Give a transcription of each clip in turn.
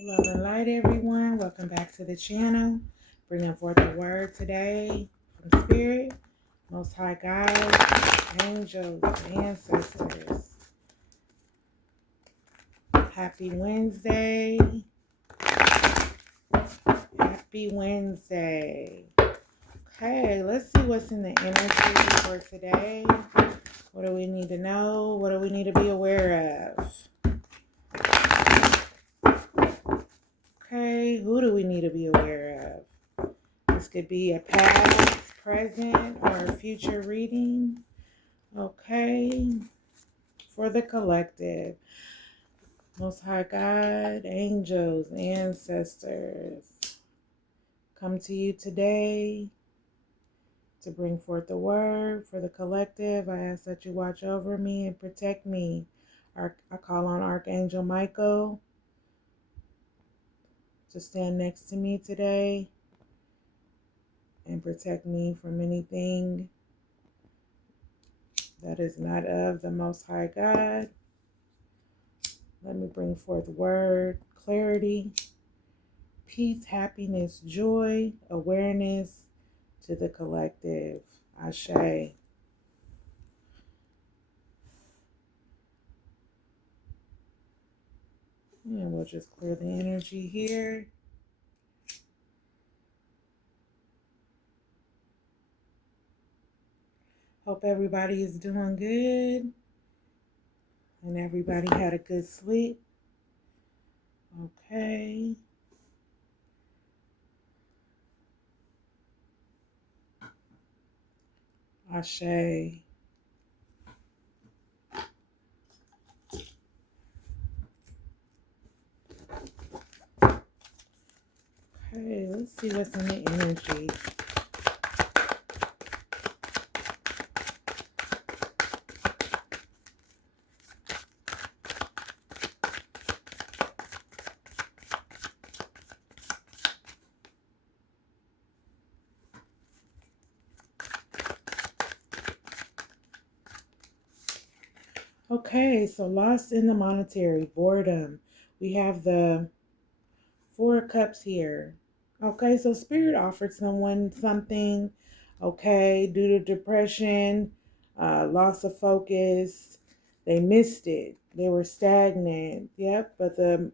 Love and light, everyone. Welcome back to the channel. Bringing forth the word today from Spirit, Most High God, angels, ancestors. Happy Wednesday. Happy Wednesday. Okay, let's see what's in the energy for today. What do we need to know? What do we need to be aware of? Okay, who do we need to be aware of? This could be a past, present, or a future reading. Okay, for the collective. Most High God, angels, ancestors, come to you today to bring forth the word for the collective. I ask that you watch over me and protect me. I call on Archangel Michael to stand next to me today and protect me from anything that is not of the Most High God. Let me bring forth word, clarity, peace, happiness, joy, awareness to the collective. Ashe. And we'll just clear the energy here. Hope everybody is doing good and everybody had a good sleep. Okay. Ashe. Okay, let's see what's in the energy. Okay, so lost in the monetary, boredom. We have the Four of Cups here. Okay, so Spirit offered someone something, okay, due to depression, loss of focus. They missed it. They were stagnant. Yep, but the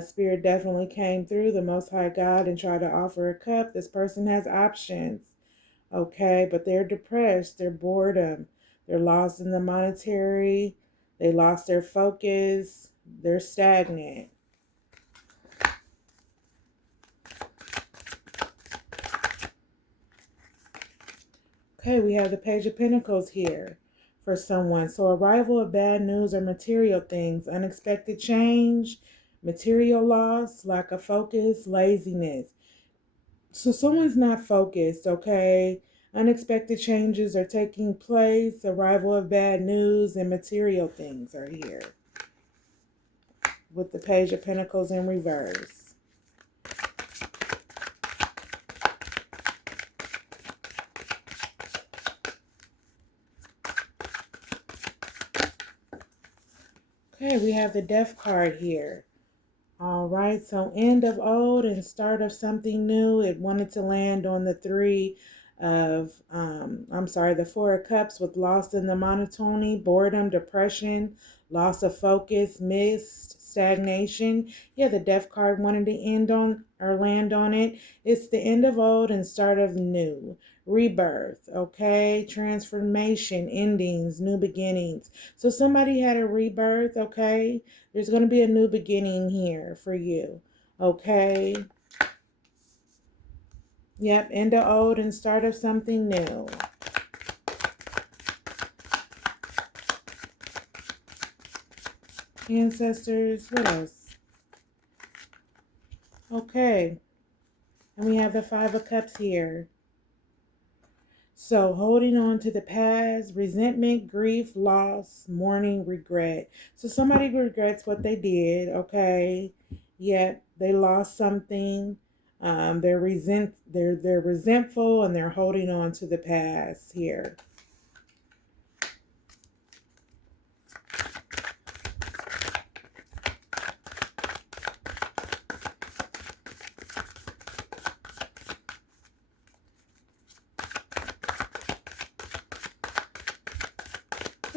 Spirit definitely came through, the Most High God, and tried to offer a cup. This person has options, okay, but they're depressed. They're boredom. They're lost in the monetary. They lost their focus. They're stagnant. Okay, we have the Page of Pentacles here for someone. So arrival of bad news or material things, unexpected change, material loss, lack of focus, laziness. So someone's not focused, okay? Unexpected changes are taking place, arrival of bad news, and material things are here with the Page of Pentacles in reverse. Okay, we have the Death card here. All right, so end of old and start of something new. It wanted to land on the the Four of Cups with lost in the monotony, boredom, depression, loss of focus, missed, stagnation. Yeah, the Death card wanted to end on or land on it. It's the end of old and start of new. Rebirth, okay? Transformation, endings, new beginnings. So somebody had a rebirth, okay? There's going to be a new beginning here for you, okay? Yep, end of old and start of something new. Ancestors, what else? Okay, and we have the Five of Cups here. So holding on to the past, resentment, grief, loss, mourning, regret. So somebody regrets what they did, okay? Yet they lost something. They're resentful and they're holding on to the past here.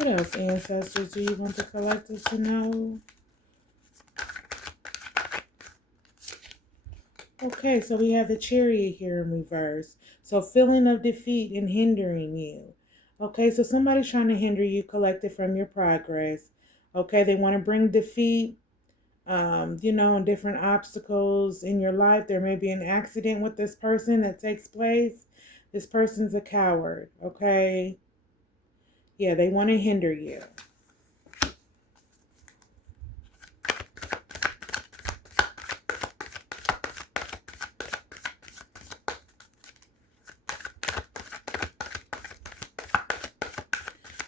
else, ancestors, do you want the collective to know? Okay, so we have the Chariot here in reverse. So feeling of defeat and hindering you. Okay, so somebody's trying to hinder you, collective, from your progress. Okay, they want to bring defeat, and different obstacles in your life. There may be an accident with this person that takes place. This person's a coward, okay? Yeah, they want to hinder you.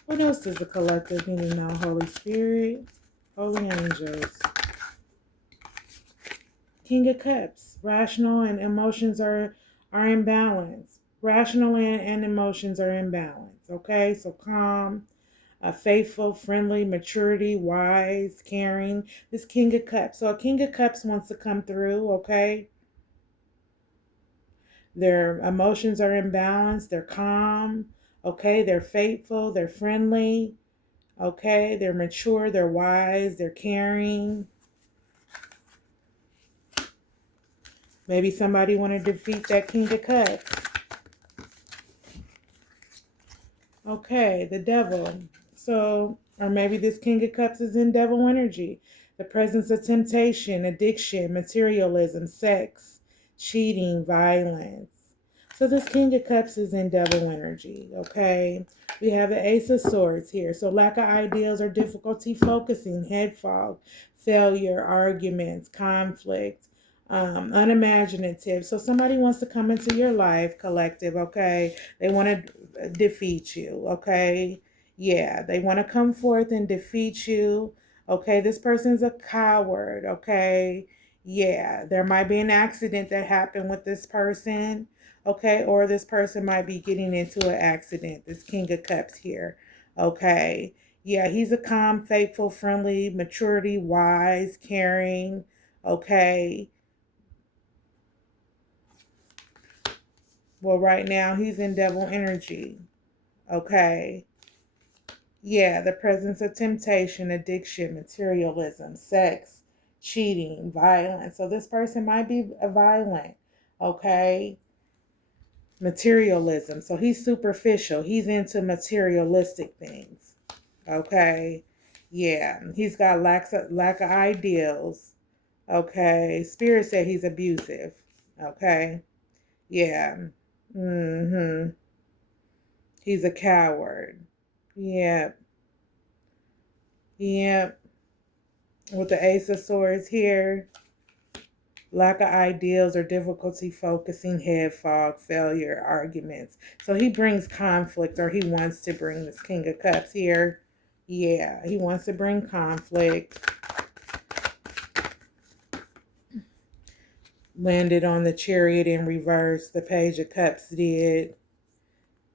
What else does the collective need to know? Holy Spirit, Holy Angels. King of Cups. Rational and emotions are in balance. Rational and emotions are in balance. Okay, so calm, faithful, friendly, maturity, wise, caring. This King of Cups. So a King of Cups wants to come through. Okay, their emotions are in balance. They're calm. Okay, they're faithful. They're friendly. Okay, they're mature. They're wise. They're caring. Maybe somebody want to defeat that King of Cups. Okay, the devil. So, or maybe this King of Cups is in devil energy. The presence of temptation, addiction, materialism, sex, cheating, violence. So this King of Cups is in devil energy, okay? We have the Ace of Swords here. So lack of ideas or difficulty focusing, head fog, failure, arguments, conflict, unimaginative. So somebody wants to come into your life, collective, okay? They want to defeat you, okay? Yeah, they want to come forth and defeat you, okay? This person's a coward, okay? Yeah, there might be an accident that happened with this person, okay? Or this person might be getting into an accident, this King of Cups here, okay? Yeah, he's a calm, faithful, friendly, maturity, wise, caring, okay? Well, right now he's in devil energy, okay? Yeah, the presence of temptation, addiction, materialism, sex, cheating, violence. So this person might be violent, okay? Materialism. So he's superficial. He's into materialistic things, okay? Yeah, he's got lack of ideals, okay? Spirit said he's abusive, okay? Yeah. He's a coward. Yep. Yep. With the Ace of Swords here, lack of ideals or difficulty focusing, head fog, failure, arguments. So he brings conflict, or he wants to bring this King of Cups here. Yeah, he wants to bring conflict. Landed on the Chariot in reverse. The Page of Cups did.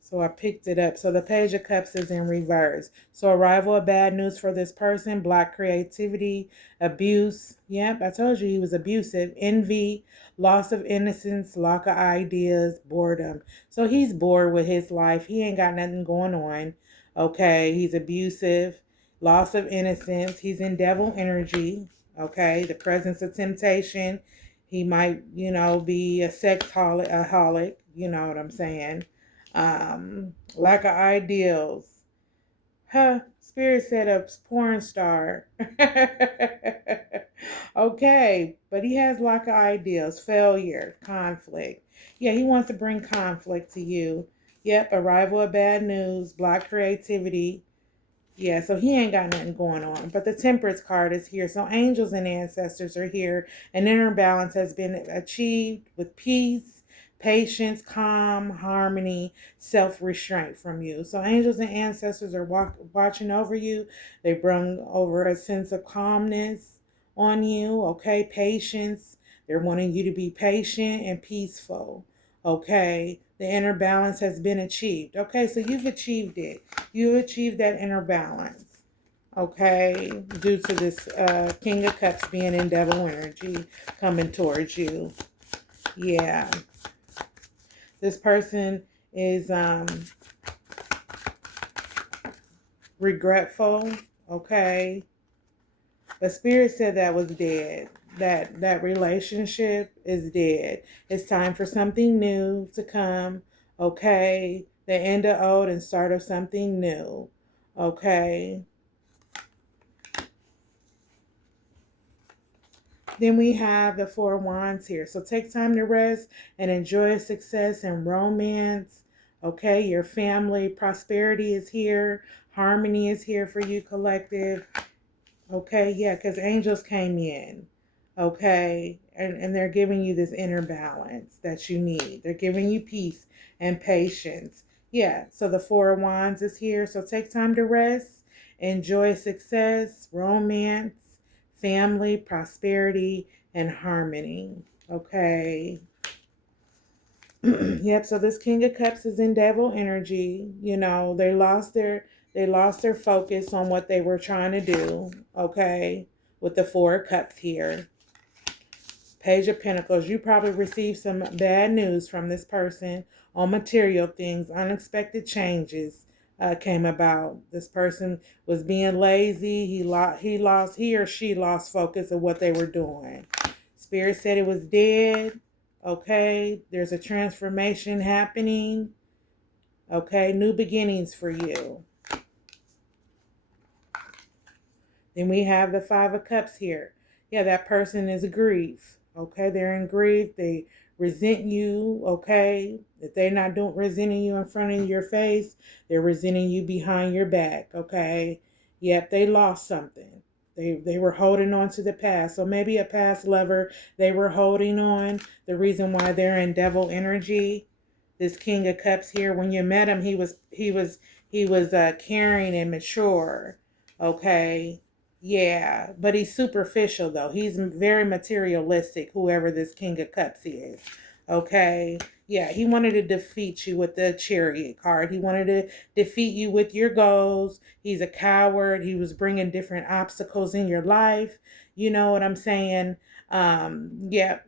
So I picked it up. So the Page of Cups is in reverse. So arrival of bad news for this person. Black creativity, abuse. Yep, I told you he was abusive. Envy, loss of innocence, lack of ideas, boredom. So he's bored with his life. He ain't got nothing going on. Okay, he's abusive. Loss of innocence. He's in devil energy. Okay, the presence of temptation. He might, be a sexaholic. You know what I'm saying? Lack of ideals. Huh, Spirit said a porn star. Okay, but he has lack of ideals, failure, conflict. Yeah, he wants to bring conflict to you. Yep, arrival of bad news, block creativity. Yeah, so he ain't got nothing going on. But the Temperance card is here. So angels and ancestors are here. An inner balance has been achieved with peace, patience, calm, harmony, self-restraint from you. So angels and ancestors are watching over you. They bring over a sense of calmness on you, okay? Patience. They're wanting you to be patient and peaceful, okay? The inner balance has been achieved. Okay, so you've achieved it. You achieved that inner balance, okay, due to this King of Cups being in devil energy coming towards you. Yeah. This person is regretful, okay? But Spirit said that was dead. That relationship is dead. It's time for something new to come, okay? The end of old and start of something new, okay? Then we have the Four of Wands here. So take time to rest and enjoy success and romance. Okay, your family, prosperity is here. Harmony is here for you, collective. Okay, yeah, because angels came in. Okay, and they're giving you this inner balance that you need. They're giving you peace and patience. Yeah, so the Four of Wands is here. So take time to rest, enjoy success, romance, family, prosperity, and harmony. Okay. Yep, so this King of Cups is in devil energy. You know, they lost their focus on what they were trying to do, okay? With the Four of Cups here. Page of Pentacles, you probably received some bad news from this person on material things. Unexpected changes came about. This person was being lazy. He or she lost focus of what they were doing. Spirit said it was dead. Okay, there's a transformation happening. Okay, new beginnings for you. Then we have the Five of Cups here. Yeah, that person is grief. Okay, they're in grief. They resent you. Okay, if they're not resenting you in front of your face, they're resenting you behind your back. Okay, yep, they lost something. They were holding on to the past. So maybe a past lover they were holding on. The reason why they're in devil energy. This King of Cups here. When you met him, he was caring and mature. Okay. Yeah, but he's superficial though. He's very materialistic, whoever this King of Cups is. Okay. Yeah, he wanted to defeat you with the Chariot card. He wanted to defeat you with your goals. He's a coward. He was bringing different obstacles in your life. You know what I'm saying? Yeah.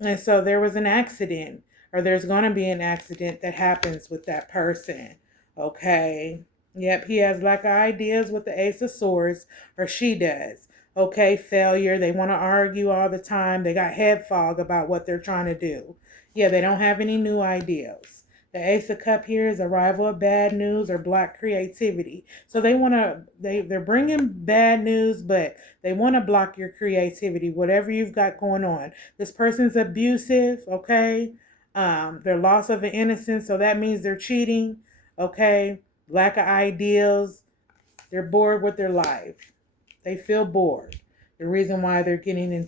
And so there was an accident, or there's going to be an accident that happens with that person. Okay. Yep, he has lack of ideas with the Ace of Swords, or she does. Okay, failure. They want to argue all the time. They got head fog about what they're trying to do. Yeah, they don't have any new ideas. The Ace of Cup here is arrival of bad news or block creativity. So they're bringing bad news, but they want to block your creativity, whatever you've got going on. This person's abusive, okay? Their loss of an innocence, so that means they're cheating, okay? Lack of ideals. They're bored with their life. They feel bored. The reason why they're getting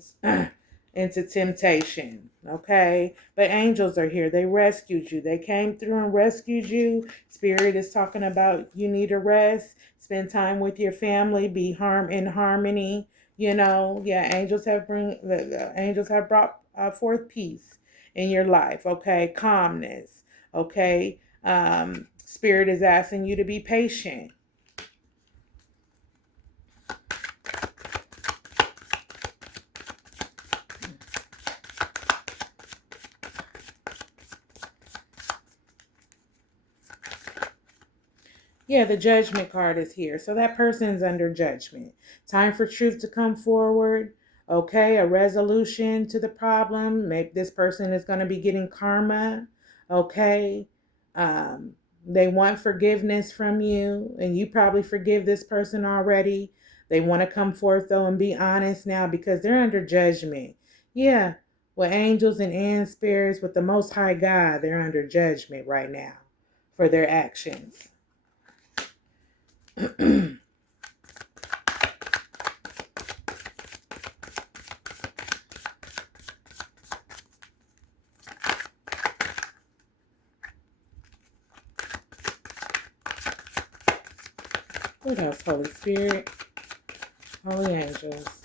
into temptation. Okay? But angels are here. They rescued you. They came through and rescued you. Spirit is talking about you need a rest. Spend time with your family. Be in harmony. You know, yeah, the angels have brought forth peace in your life. Okay? Calmness. Okay? Spirit is asking you to be patient. Yeah, the judgment card is here. So that person's under judgment. Time for truth to come forward. Okay, a resolution to the problem. Maybe this person is going to be getting karma. Okay. Um, they want forgiveness from you, and you probably forgive this person already. They want to come forth though and be honest now because they're under judgment. Yeah, with angels and spirits, with the Most High God, they're under judgment right now for their actions. What else, Holy Spirit? Holy angels.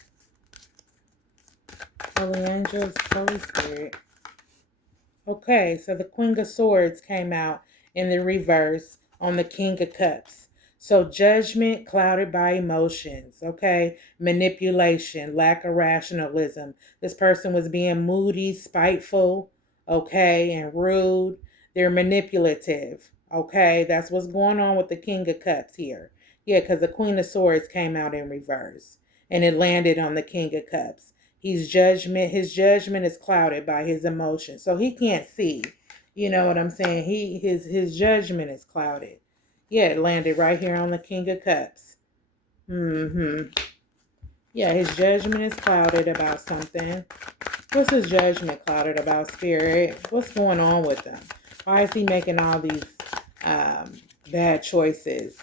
Holy angels, Holy Spirit. Okay, so the Queen of Swords came out in the reverse on the King of Cups. So judgment clouded by emotions, okay? Manipulation, lack of rationalism. This person was being moody, spiteful, okay, and rude. They're manipulative, okay? That's what's going on with the King of Cups here. Yeah, because the Queen of Swords came out in reverse and it landed on the King of Cups. His judgment is clouded by his emotions. So he can't see. You know what I'm saying? His judgment is clouded. Yeah, it landed right here on the King of Cups. Mm-hmm. Yeah, his judgment is clouded about something. What's his judgment clouded about, Spirit? What's going on with him? Why is he making all these bad choices?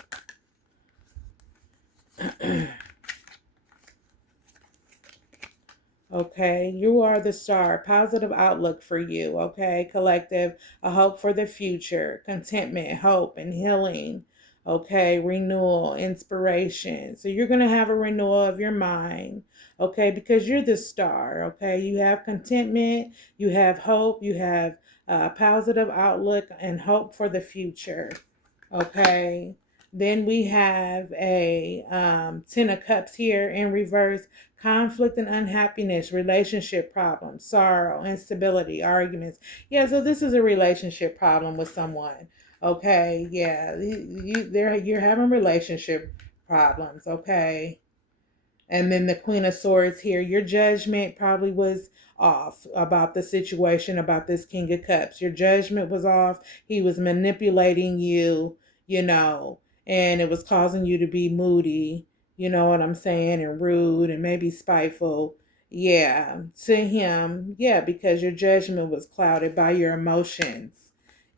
Okay, you are the star. Positive outlook for you. Okay, collective, a hope for the future, contentment, hope, and healing. Okay, renewal, inspiration. So you're going to have a renewal of your mind. Okay, because you're the star. Okay, you have contentment, you have hope, you have a positive outlook and hope for the future. Okay. Then we have a 10 of Cups here in reverse. Conflict and unhappiness, relationship problems, sorrow, instability, arguments. Yeah, so this is a relationship problem with someone. Okay, yeah, you're having relationship problems. Okay, and then the Queen of Swords here, your judgment probably was off about the situation, about this King of Cups. Your judgment was off. He was manipulating you, you know, and it was causing you to be moody, you know what I'm saying, and rude and maybe spiteful. Yeah, to him. Yeah, because your judgment was clouded by your emotions.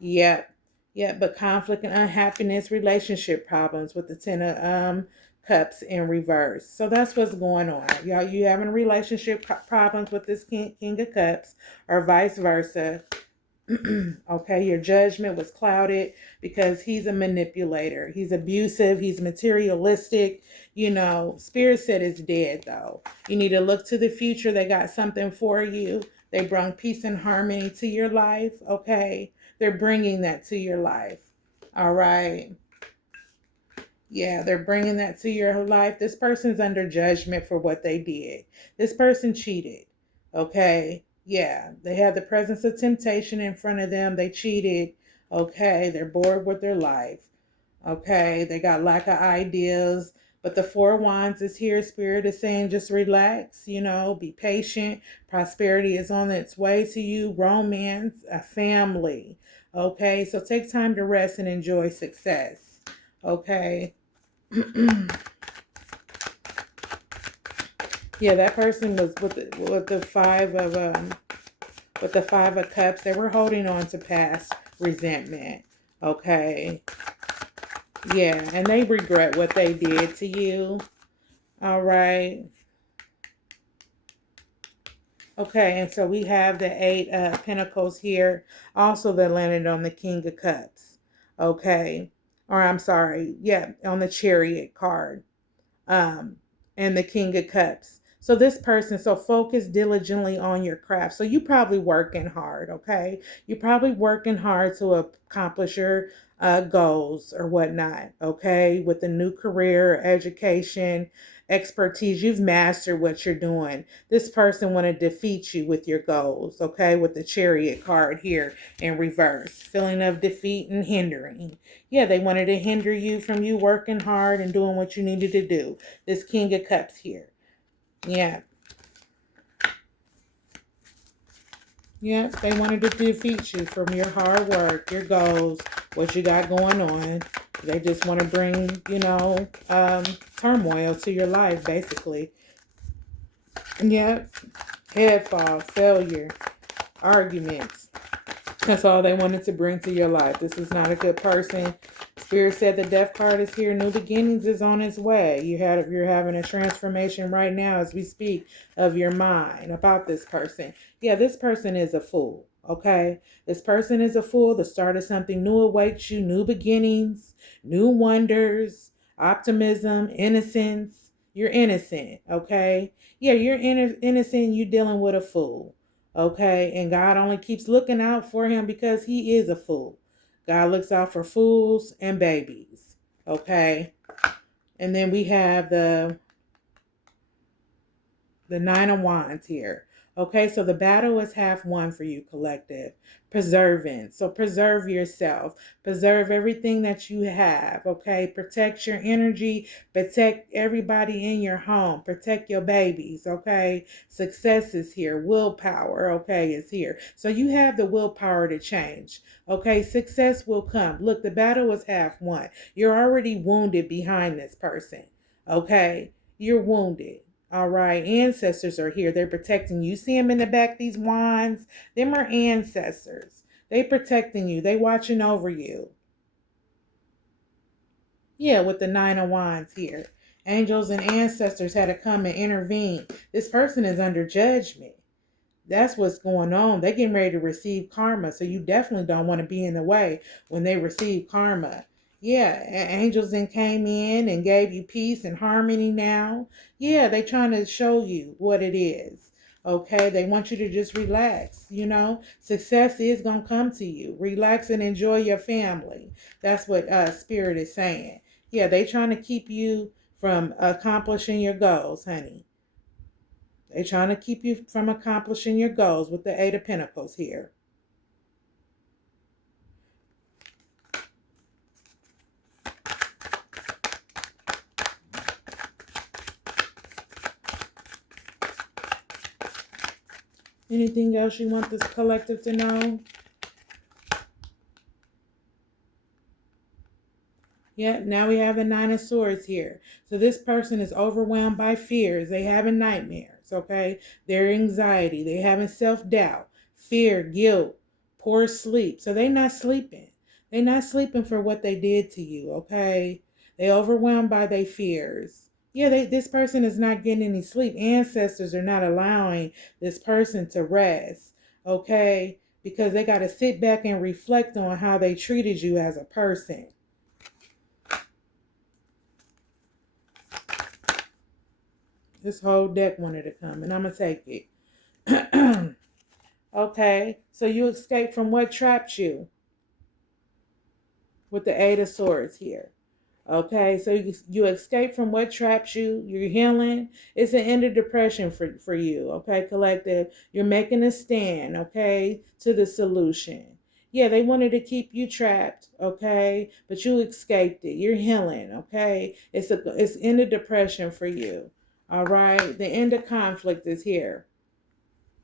Yep. Yep, but conflict and unhappiness, relationship problems with the Ten of Cups in reverse. So that's what's going on. Y'all, you having relationship problems with this King of Cups or vice versa. Okay, your judgment was clouded because he's a manipulator. He's abusive. He's materialistic. You know, Spirit said it's dead though. You need to look to the future. They got something for you. They brought peace and harmony to your life. Okay, they're bringing that to your life. All right. Yeah, they're bringing that to your life. This person's under judgment for what they did. This person cheated. Okay. Yeah, they had the presence of temptation in front of them. They cheated. Okay. They're bored with their life. Okay. They got lack of ideas. But the Four of Wands is here. Spirit is saying just relax, you know, be patient. Prosperity is on its way to you. Romance, a family. Okay. So take time to rest and enjoy success. Okay. Yeah, that person was with the Five of Cups. They were holding on to past resentment. Okay. Yeah, and they regret what they did to you. All right. Okay, and so we have the Eight of Pentacles here. Also, that landed on the King of Cups. Okay. Or I'm sorry. Yeah, on the Chariot card. um, and the King of Cups. So this person, so focus diligently on your craft. So you probably working hard, okay? You're probably working hard to accomplish your goals or whatnot, okay? With a new career, education, expertise, you've mastered what you're doing. This person want to defeat you with your goals, okay? With the Chariot card here in reverse. Feeling of defeat and hindering. Yeah, they wanted to hinder you from you working hard and doing what you needed to do. This King of Cups here. Yeah. Yeah, they wanted to defeat you from your hard work, your goals, what you got going on. They just want to bring, you know, turmoil to your life, basically. Yep. Headfall, failure, arguments. That's all they wanted to bring to your life. This is not a good person. Spirit said the Death card is here. New beginnings is on its way. You're having a transformation right now as we speak of your mind about this person. Yeah, this person is a fool. Okay, this person is a fool. The start of something new awaits you. New beginnings, new wonders, optimism, innocence. You're innocent. Okay, yeah, you're innocent. You're dealing with a fool. Okay, and God only keeps looking out for him because he is a fool. God looks out for fools and babies. Okay, and then we have the Nine of Wands here. Okay, so the battle is half won for you, collective. Preserving. So preserve yourself. Preserve everything that you have. Okay, protect your energy. Protect everybody in your home. Protect your babies. Okay, success is here. Willpower, okay, is here. So you have the willpower to change. Okay, success will come. Look, the battle is half won. You're already wounded behind this person. Okay, you're wounded. All right, ancestors are here. They're protecting you. See them in the back, these wands? Them are ancestors. They protecting you. They watching over you. Yeah, with the 9 of Wands here. Angels and ancestors had to come and intervene. This person is under judgment. That's what's going on. They're getting ready to receive karma. So you definitely don't want to be in the way when they receive karma. Yeah, angels then came in and gave you peace and harmony now. Yeah, they trying to show you what it is. Okay, they want you to just relax. Success is going to come to you. Relax and enjoy your family. That's what Spirit is saying. Yeah, they trying to keep you from accomplishing your goals, honey. They're trying to keep you from accomplishing your goals with the 8 of Pentacles here. Anything else you want this collective to know? Yeah, now we have the 9 of Swords here. So this person is overwhelmed by fears. They having nightmares, okay? Their anxiety. They having self-doubt, fear, guilt, poor sleep. So they not sleeping. They not sleeping for what they did to you, okay? They overwhelmed by their fears. Yeah, this person is not getting any sleep. Ancestors are not allowing this person to rest, okay? Because they got to sit back and reflect on how they treated you as a person. This whole deck wanted to come, and I'm going to take it. Okay, so you escape from what trapped you with the 8 of Swords here. Okay, so you escape from what traps you. You're healing. It's an end of depression for you. Okay, collective. You're making a stand, okay, to the solution. Yeah, they wanted to keep you trapped, okay, but you escaped it. You're healing, okay. It's end of depression for you. All right, the end of conflict is here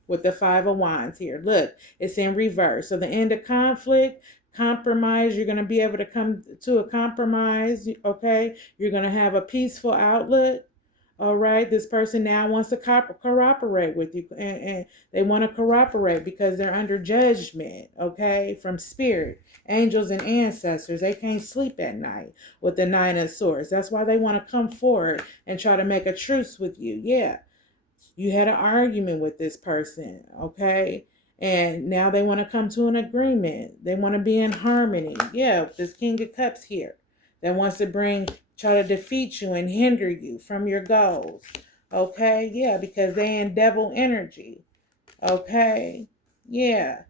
with the 5 of Wands here. Look, it's in reverse. So the end of conflict, compromise, you're going to be able to come to a compromise, okay? You're going to have a peaceful outlook. All right, this person now wants to cooperate with you, and they want to cooperate because they're under judgment, okay, from spirit, angels, and ancestors. They can't sleep at night with the 9 of Swords. That's why they want to come forward and try to make a truce with you. Yeah, you had an argument with this person, okay? And now they want to come to an agreement. They want to be in harmony. Yeah, this King of Cups here that wants to try to defeat you and hinder you from your goals. Okay, yeah, because they in devil energy. Okay, yeah.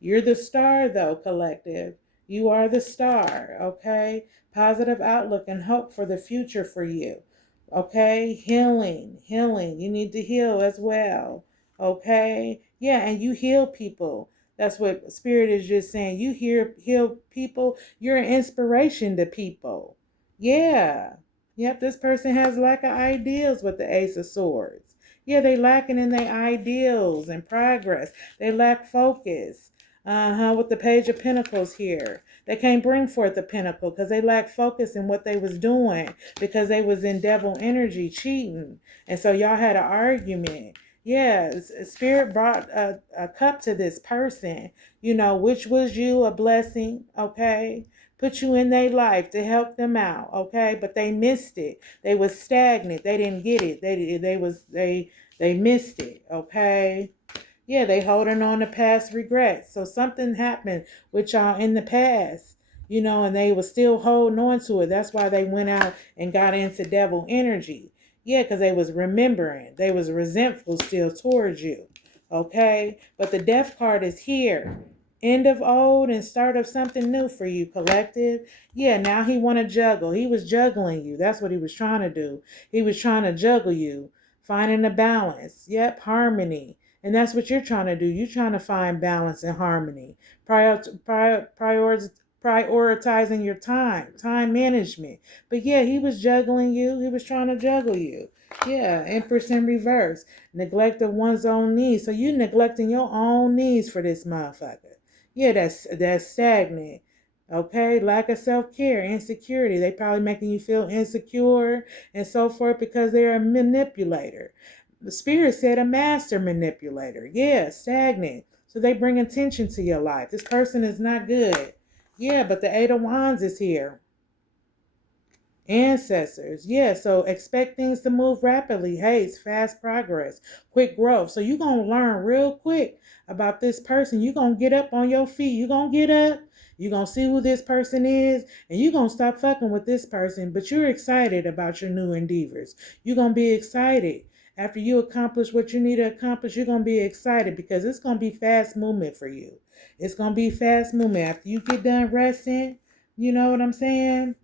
You're the star, though, collective. You are the star, okay? Positive outlook and hope for the future for you, okay? Healing. You need to heal as well, okay? Yeah, and you heal people. That's what Spirit is just saying. You heal people. You're an inspiration to people. Yeah. Yep, this person has lack of ideals with the Ace of Swords. Yeah, they lacking in their ideals and progress. They lack focus. With the Page of Pentacles here. They can't bring forth the Pentacle because they lack focus in what they was doing because they was in devil energy cheating. And so y'all had an argument. Yeah, Spirit brought a cup to this person, which was you a blessing, okay? Put you in their life to help them out, okay? But they missed it. They was stagnant. They didn't get it. They missed it, okay? Yeah, they holding on to past regrets. So something happened with y'all in the past, and they were still holding on to it. That's why they went out and got into devil energy. Yeah, because they was remembering. They was resentful still towards you. Okay? But the death card is here. End of old and start of something new for you, collective. Yeah, now he want to juggle. He was juggling you. That's what he was trying to do. He was trying to juggle you finding a balance. Yep, harmony. And that's what you're trying to do. You're trying to find balance and harmony. Prioritizing your time management. But yeah, he was juggling you. He was trying to juggle you. Yeah, Empress in reverse. Neglect of one's own needs. So you neglecting your own needs for this motherfucker. Yeah, that's stagnant. Okay, lack of self-care, insecurity. They probably making you feel insecure and so forth because they're a manipulator. The spirit said a master manipulator. Yeah, stagnant. So they bring attention to your life. This person is not good. Yeah, but the Eight of Wands is here. Ancestors. Yeah, so expect things to move rapidly. Haste, fast progress, quick growth. So you're going to learn real quick about this person. You're going to get up on your feet. You're going to get up. You're going to see who this person is. And you're going to stop fucking with this person. But you're excited about your new endeavors. You're going to be excited. After you accomplish what you need to accomplish, you're going to be excited because it's going to be fast movement for you. It's going to be fast movement. After you get done resting, you know what I'm saying?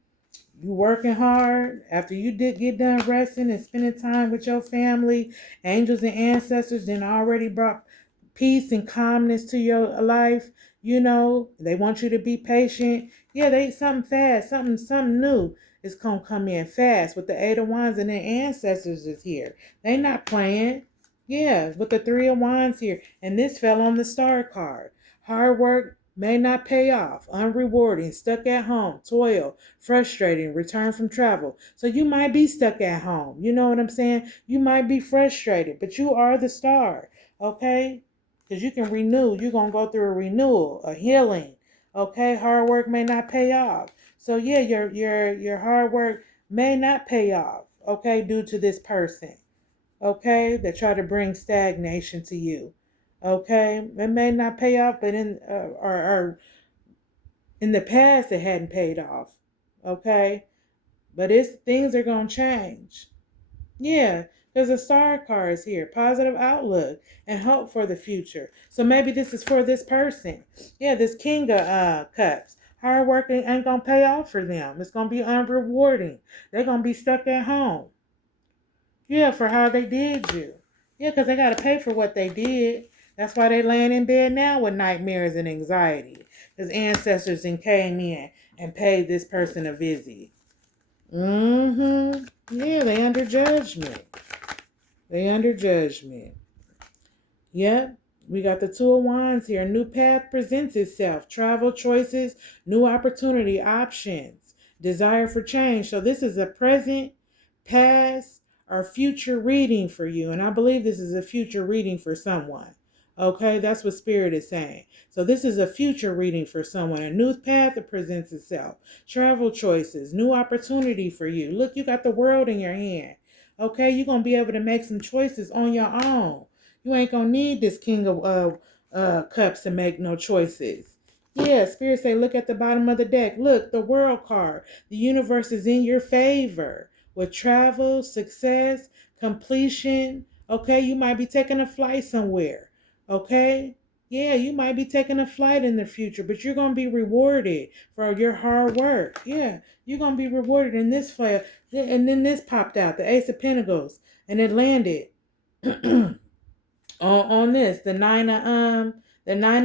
You working hard. After you did get done resting and spending time with your family, angels and ancestors then already brought peace and calmness to your life. You know, they want you to be patient. Yeah, they something fast, something new is gonna come in fast with the Eight of Wands and their ancestors is here. They not playing. Yeah, with the Three of Wands here. And this fell on the Star card. Hard work may not pay off, unrewarding, stuck at home, toil, frustrating, return from travel. So you might be stuck at home. You know what I'm saying? You might be frustrated, but you are the star, okay? Because you can renew. You're going to go through a renewal, a healing, okay? Hard work may not pay off. So yeah, your hard work may not pay off, okay, due to this person, okay, that try to bring stagnation to you. Okay, it may not pay off, but or in the past it hadn't paid off. Okay, but things are gonna change. Yeah, because the Star card is here, positive outlook and hope for the future. So maybe this is for this person. Yeah, this King of Cups. Hard work ain't gonna pay off for them. It's gonna be unrewarding. They're gonna be stuck at home. Yeah, for how they did you. Yeah, because they got to pay for what they did. That's why they laying in bed now with nightmares and anxiety. Because ancestors then came in and paid this person a visit. Mm-hmm. Yeah, they under judgment. They under judgment. Yep. We got the Two of Wands here. A new path presents itself. Travel choices, new opportunity, options, desire for change. So this is a present, past, or future reading for you. And I believe this is a future reading for someone. Okay, that's what Spirit is saying. So this is a future reading for someone. A new path that presents itself. Travel choices, new opportunity for you. Look, you got the world in your hand. Okay, you're going to be able to make some choices on your own. You ain't going to need this King of Cups to make no choices. Yeah, Spirit say, look at the bottom of the deck. Look, the World card. The universe is in your favor with travel, success, completion. Okay, you might be taking a flight somewhere. Okay, yeah, you might be taking a flight in the future, but you're going to be rewarded for your hard work. Yeah, you're going to be rewarded in this flight. And then this popped out, the Ace of Pentacles, and it landed on this, the Nine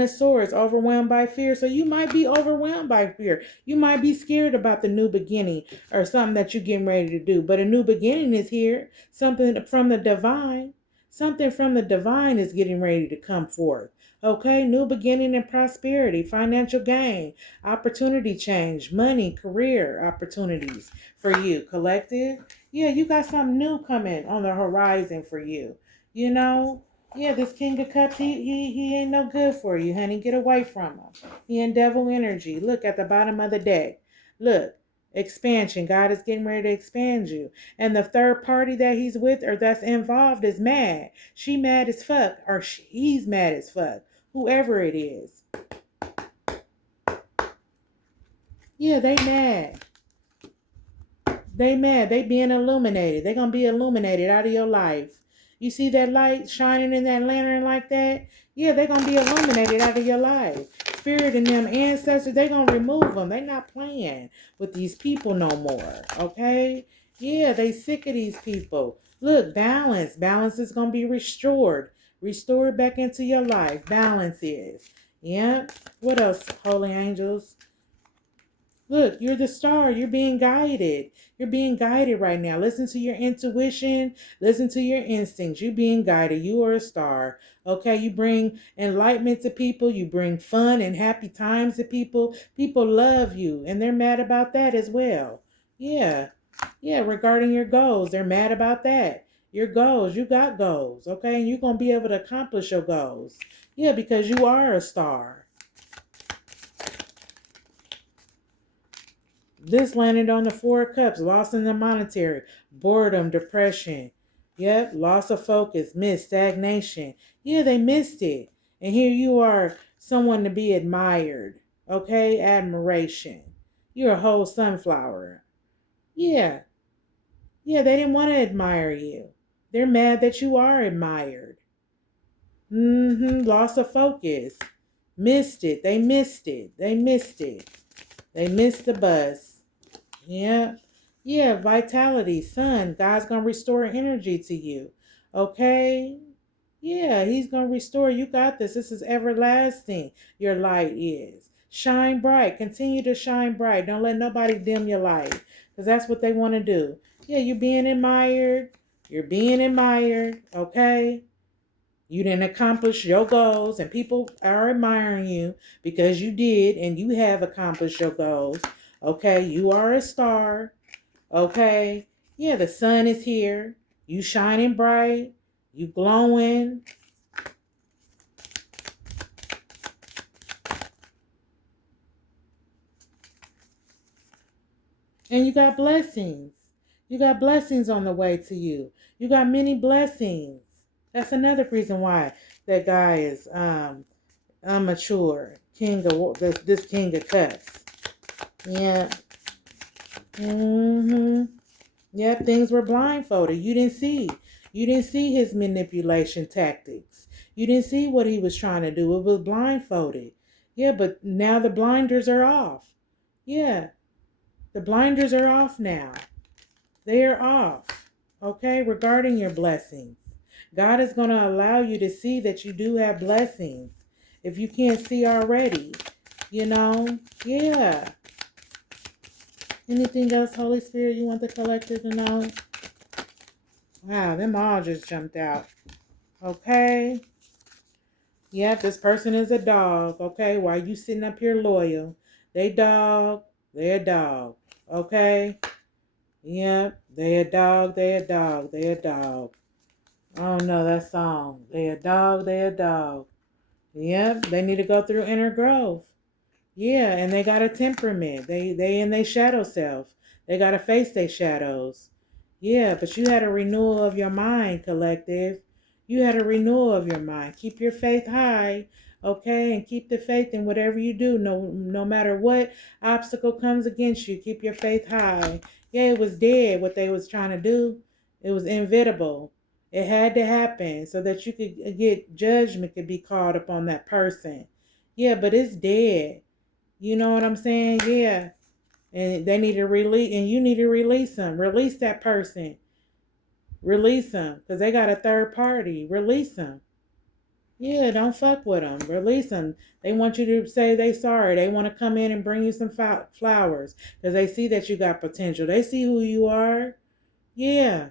of Swords, overwhelmed by fear. So you might be overwhelmed by fear. You might be scared about the new beginning or something that you're getting ready to do. But a new beginning is here. Something from the divine. Something from the divine is getting ready to come forth. Okay, new beginning and prosperity, financial gain, opportunity change, money, career opportunities for you. Collective, yeah, you got something new coming on the horizon for you. You know, yeah, this King of Cups, he ain't no good for you, honey. Get away from him. He in devil energy. Look at the bottom of the deck. Look, expansion. God is getting ready to expand you. And the third party that he's with or that's involved is mad. She mad as fuck, or he's mad as fuck. Whoever it is. Yeah, they mad. They mad. They being illuminated. They gonna be illuminated out of your life. You see that light shining in that lantern like that? Yeah, they're going to be illuminated out of your life. Spirit and them ancestors, they're going to remove them. They're not playing with these people no more, okay? Yeah, they sick of these people. Look, balance. Balance is going to be restored. Restored back into your life. Balance is. Yep. What else, holy angels? Look, you're the star. You're being guided. You're being guided right now. Listen to your intuition. Listen to your instincts. You're being guided. You are a star. Okay, you bring enlightenment to people. You bring fun and happy times to people. People love you, and they're mad about that as well. Yeah. Yeah, regarding your goals, they're mad about that. Your goals, you got goals, okay? And you're going to be able to accomplish your goals. Yeah, because you are a star. This landed on the Four of Cups, loss in the monetary, boredom, depression. Yep, loss of focus, missed, stagnation. Yeah, they missed it. And here you are, someone to be admired. Okay, admiration. You're a whole sunflower. Yeah, yeah, they didn't want to admire you. They're mad that you are admired. Loss of focus. Missed it. They missed it. They missed it. They missed the bus. Yeah. Yeah, vitality, sun. God's going to restore energy to you. Okay? Yeah, he's going to restore. You got this. This is everlasting. Your light is. Shine bright. Continue to shine bright. Don't let nobody dim your light, because that's what they want to do. Yeah, you're being admired. You're being admired. Okay? You didn't accomplish your goals, and people are admiring you because you did, and you have accomplished your goals. Okay, you are a star. Okay, yeah, the sun is here. You shining bright. You glowing. And you got blessings. You got blessings on the way to you. You got many blessings. That's another reason why that guy is immature. This King of Cups. Yeah. Yep, things were blindfolded. You didn't see. You didn't see his manipulation tactics. You didn't see what he was trying to do. It was blindfolded. Yeah, but now the blinders are off. Yeah, the blinders are off now. They are off. Okay, regarding your blessings. God is going to allow you to see that you do have blessings. If you can't see already, yeah. Anything else, Holy Spirit, you want the collective to know? Wow, them all just jumped out. Okay. Yep, this person is a dog. Okay, why you sitting up here loyal? They dog. They a dog. Okay. Yep, they a dog. They a dog. They a dog. I don't know that song. They a dog. They a dog. Yep, they need to go through inner growth. Yeah, and they got a temperament. They in their shadow self. They got to face their shadows. Yeah, but you had a renewal of your mind, collective. You had a renewal of your mind. Keep your faith high, okay? And keep the faith in whatever you do. No matter what obstacle comes against you, keep your faith high. Yeah, it was dead what they was trying to do. It was inevitable. It had to happen so that you could get judgment could be called upon that person. Yeah, but it's dead. You know what I'm saying? Yeah. And they need to release, and you need to release them. Release that person. Release them, because they got a third party. Release them. Yeah, don't fuck with them. Release them. They want you to say they sorry. They want to come in and bring you some flowers because they see that you got potential. They see who you are. Yeah.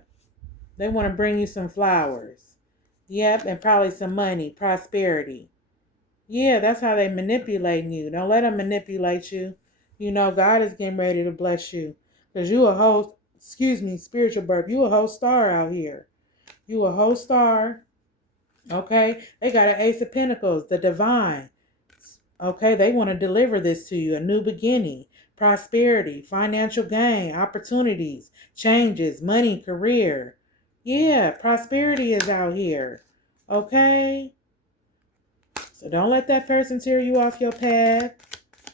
They want to bring you some flowers. Yep, and probably some money, prosperity. Yeah, that's how they manipulating you. Don't let them manipulate you. God is getting ready to bless you. Because you a whole, spiritual birth. You a whole star out here. You a whole star. Okay? They got an Ace of Pentacles, the divine. Okay? They want to deliver this to you. A new beginning, prosperity, financial gain, opportunities, changes, money, career. Yeah, prosperity is out here. Okay? So don't let that person tear you off your path.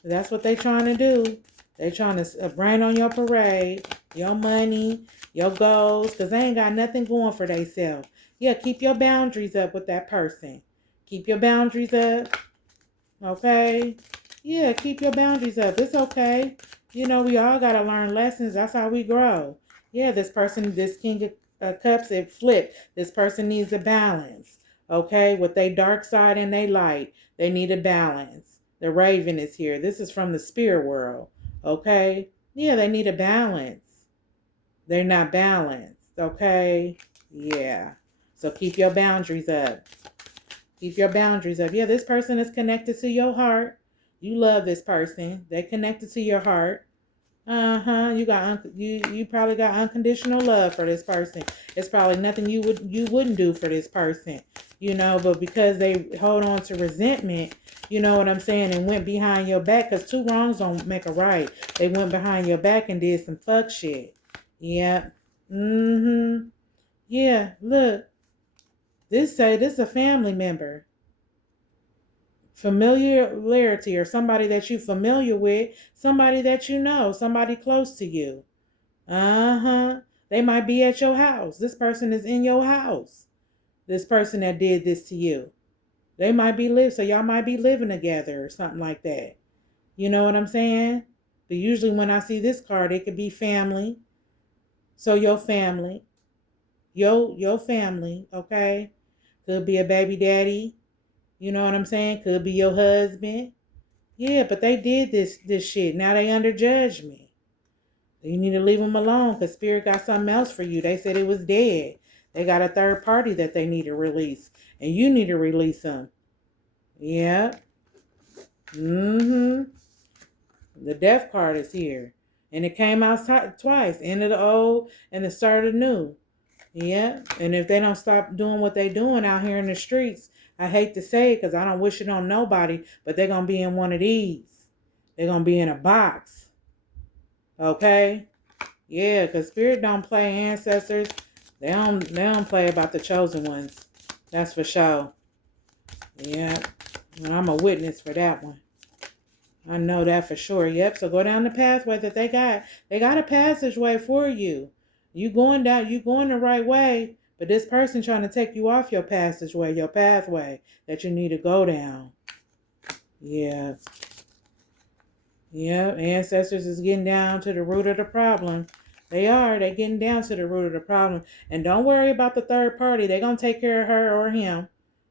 That's what they trying to do. They trying to rain on your parade, your money, your goals, because they ain't got nothing going for themselves. Yeah, keep your boundaries up with that person. Keep your boundaries up. Okay? Yeah, keep your boundaries up. It's okay. We all got to learn lessons. That's how we grow. Yeah, this person, this King of Cups, it flipped. This person needs a balance. Okay, with their dark side and their light, they need a balance. The Raven is here. This is from the spirit world. Okay, yeah, they need a balance. They're not balanced. Okay, yeah. So keep your boundaries up. Keep your boundaries up. Yeah, this person is connected to your heart. You love this person. They're connected to your heart. You probably got unconditional love for this person. It's probably nothing you wouldn't do for this person, but because they hold on to resentment, you know what I'm saying, and went behind your back, because two wrongs don't make a right. They went behind your back and did some fuck shit. Yeah. Yeah, look. This is a family member. Familiarity, or somebody that you familiar with, somebody that you know, somebody close to you. They might be at your house. This person is in your house. This person that did this to you. They might be so y'all might be living together or something like that. You know what I'm saying? But usually when I see this card, it could be family. So your family. Your family, okay? Could be a baby daddy. You know what I'm saying? Could be your husband. Yeah, but they did this shit. Now they under judgment. You need to leave them alone, because Spirit got something else for you. They said it was dead. They got a third party that they need to release. And you need to release them. Yeah. The death card is here. And it came out twice. End of the old and the start of the new. Yeah. And if they don't stop doing what they're doing out here in the streets, I hate to say it because I don't wish it on nobody, but they're going to be in one of these. They're going to be in a box. Okay? Yeah, because Spirit don't play ancestors. They don't play about the chosen ones. That's for sure. Yeah. And I'm a witness for that one. I know that for sure. Yep. So go down the pathway that they got. They got a passageway for you. You going the right way, but this person trying to take you off your passageway, your pathway that you need to go down. Yeah. Yeah, ancestors is getting down to the root of the problem. They're getting down to the root of the problem. And don't worry about the third party. They're going to take care of her or him.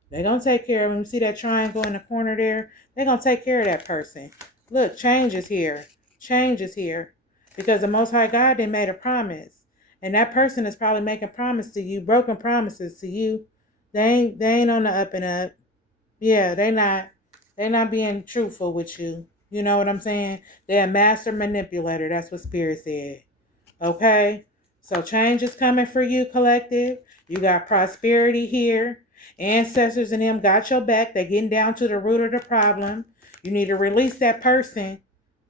They're going to take care of him. See that triangle in the corner there? They're going to take care of that person. Look, change is here. Change is here. Because the Most High God then made a promise. And that person is probably making promises to you, broken promises to you. They ain't on the up and up. Yeah, they're not being truthful with you. You know what I'm saying? They're a master manipulator. That's what Spirit said. Okay? So change is coming for you, collective. You got prosperity here. Ancestors and them got your back. They're getting down to the root of the problem. You need to release that person.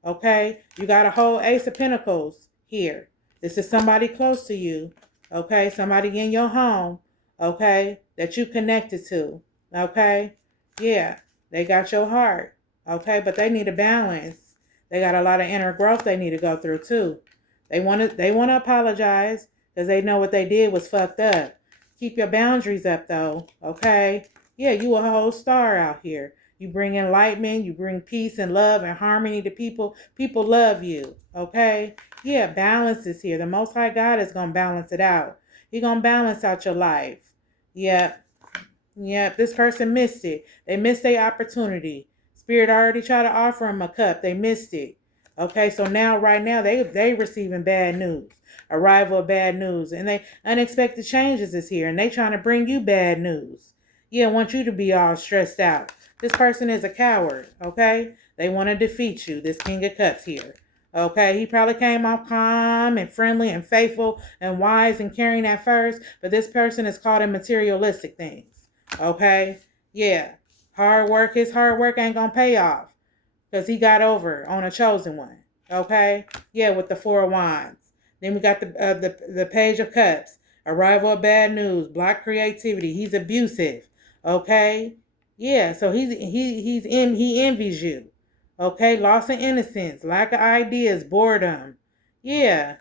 Okay? You got a whole Ace of Pentacles here. This is somebody close to you. Okay? Somebody in your home. Okay? That you connected to. Okay? Yeah. They got your heart. Okay, but they need a balance. They got a lot of inner growth they need to go through too. They want to apologize because they know what they did was fucked up. Keep your boundaries up though. Okay? Yeah, you a whole star out here. You bring enlightenment, you bring peace and love and harmony to people. People love you. Okay? Yeah, balance is here. The Most High God is gonna balance it out. He's gonna balance out your life. Yeah. Yeah, this person missed it. They missed their opportunity. Spirit already tried to offer them a cup. They missed it. Okay, so right now, they receiving bad news. Arrival of bad news. And they unexpected changes is here. And they trying to bring you bad news. Yeah, want you to be all stressed out. This person is a coward. Okay? They want to defeat you. This King of Cups here. Okay, he probably came off calm and friendly and faithful and wise and caring at first. But this person is caught in materialistic things. Okay? Yeah. His hard work ain't gonna pay off. Because he got over on a chosen one. Okay? Yeah, with the Four of Wands. Then we got the Page of Cups. Arrival of bad news. Block creativity. He's abusive. Okay? Yeah, so he envies you. Okay? Loss of innocence. Lack of ideas. Boredom. Yeah.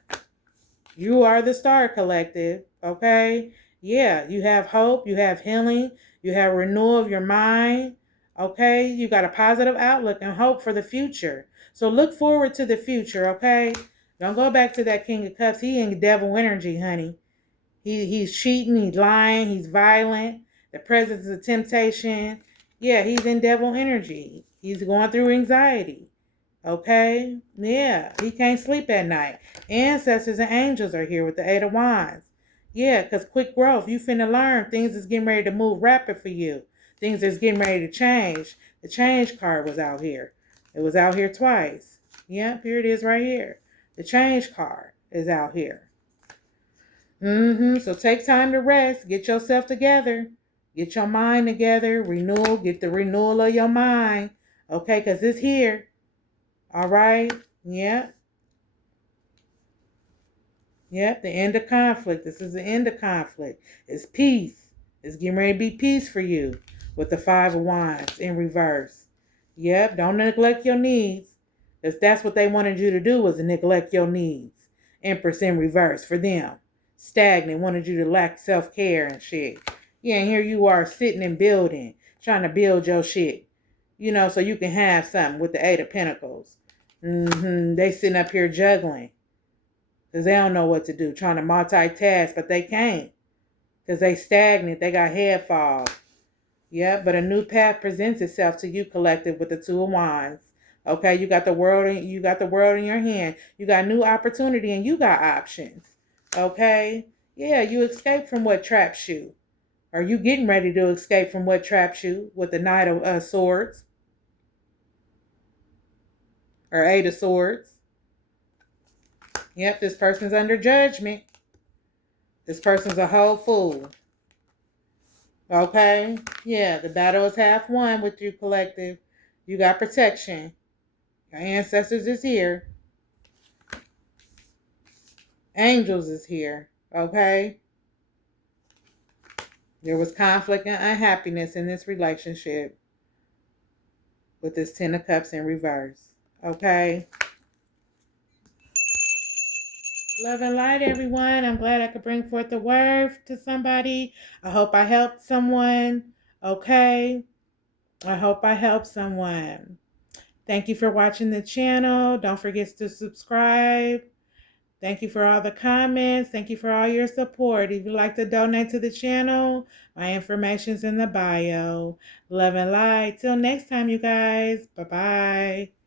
You are the Star Collective. Okay? Yeah, you have hope, you have healing, you have renewal of your mind, okay? You got a positive outlook and hope for the future. So look forward to the future, okay? Don't go back to that King of Cups. He in devil energy, honey. He's cheating, he's lying, he's violent. The presence of temptation. Yeah, he's in devil energy. He's going through anxiety. Okay? Yeah, he can't sleep at night. Ancestors and angels are here with the Eight of Wands. Yeah, because quick growth. You finna learn. Things is getting ready to move rapid for you. Things is getting ready to change. The change card was out here. It was out here twice. Yep, here it is right here. The change card is out here. So take time to rest. Get yourself together. Get your mind together. Renewal. Get the renewal of your mind. Okay, because it's here. All right. Yep. Yep. The end of conflict. This is the end of conflict. It's peace. It's getting ready to be peace for you with the Five of Wands in reverse. Yep. Don't neglect your needs. Because that's what they wanted you to do, was to neglect your needs. Empress in reverse for them. Stagnant. Wanted you to lack self-care and shit. Yeah, and here you are sitting and building. Trying to build your shit. You know, so you can have something with the Eight of Pentacles. They sitting up here juggling. Because they don't know what to do. Trying to multitask, but they can't. Because they stagnant. They got head fog. Yeah, but a new path presents itself to you, collective, with the Two of Wands. Okay, you got the world in your hand. You got new opportunity and you got options. Okay? Yeah, you escape from what traps you. Are you getting ready to escape from what traps you with the Knight of Swords? Or Eight of Swords? Yep, this person's under judgment. This person's a whole fool. Okay? Yeah, the battle is half won with you, collective. You got protection. Your ancestors is here. Angels is here. Okay? There was conflict and unhappiness in this relationship with this Ten of Cups in reverse. Okay? Love and light, everyone. I'm glad I could bring forth the word to somebody. I hope I helped someone. Okay? I hope I helped someone. Thank you for watching the channel. Don't forget to subscribe. Thank you for all the comments. Thank you for all your support. If you'd like to donate to the channel, my information's in the bio. Love and light. Till next time, you guys. Bye-bye.